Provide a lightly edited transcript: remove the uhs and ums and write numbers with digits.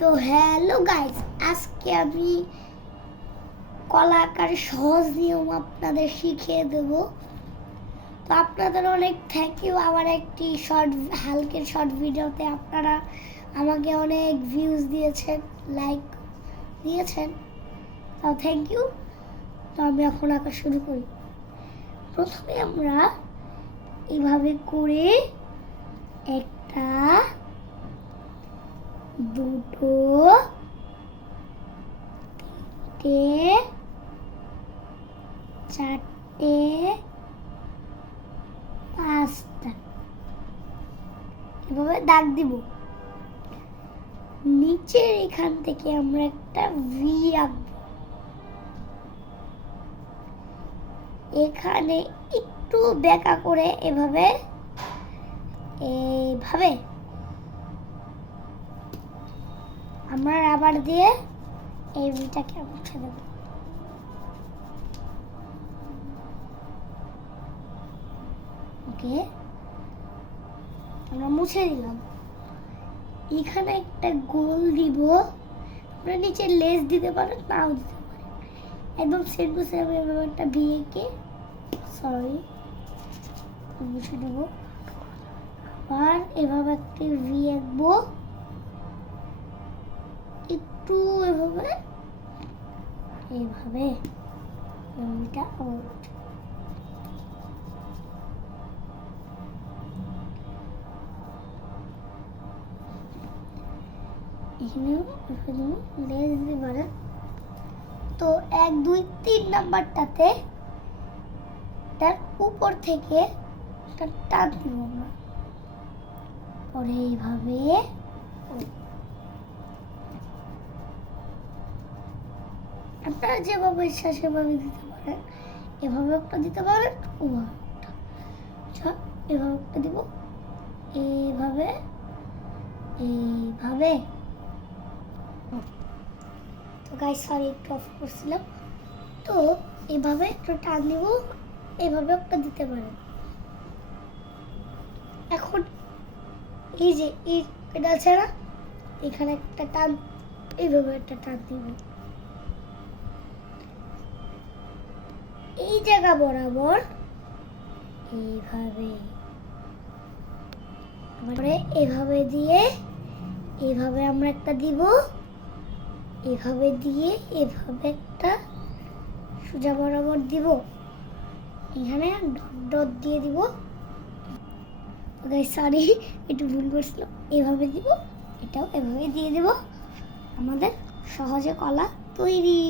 তো hello guys, আজকে আমি কলা আঁকার সহজ নিয়ম আপনাদের শিখিয়ে দেব। তো আপনাদের অনেক থ্যাংক ইউ। আমার একটি হালকের শর্ট ভিডিওতে আপনারা আমাকে অনেক ভিউজ দিয়েছেন, লাইক দিয়েছেন, তো থ্যাংক ইউ। তো আমি এখন আঁকা শুরু করি। প্রথমে আমরা এভাবে করে একটা, দুটো, তিনটে, চারটে, পাঁচটা এভাবে দাগ দিব। নিচের এখান থেকে আমরা একটা ভি আঁকবো। এখানে একটু বেঁকা করে এইভাবে আমরা রাবার দিয়ে এই ভিটাকে মুছে দেব। ওকে, আমরা মুছে দিলাম। এখানে একটা গোল দিব। আমরা নিচে লেস দিতে পারেন, নাও দিতে পারেন। একদম সেম টু সেম এভাবে একটা বিয়েকে মুছে দেব। আবার এভাবে একটা ভি আঁকবো, একটু এভাবে এটা আউট। এখানেও লেস দিতে পারেন। তো 1, 2, 3 নাম্বারটাতে তার উপর থেকে একটা টান দিব আমরা। পরে এইভাবে আপনারা যেভাবে ইচ্ছা সেভাবে দিতে পারেন। এভাবে একটা দিতে পারেন, ওভাবে একটা। আচ্ছা, এভাবে একটা দিব, এইভাবে তো গাইস সরি, একটু অফ করছিলাম। তো এভাবে একটু টান দিব, এভাবে একটা দিতে পারেন। এখন এই যে এটা আছে না, এখানে একটা টান, এইভাবে একটা টান দিব। এই জায়গা বরাবর এইভাবে দিয়ে এভাবে আমরা একটা দিব, এভাবে দিয়ে এভাবে একটা সোজা বরাবর দিব। এখানে ডট দিয়ে দিব। সরি, একটু ভুল করছিলাম। এভাবে দিব, এটাও এভাবে দিয়ে দিব। আমাদের সহজে কলা তৈরি।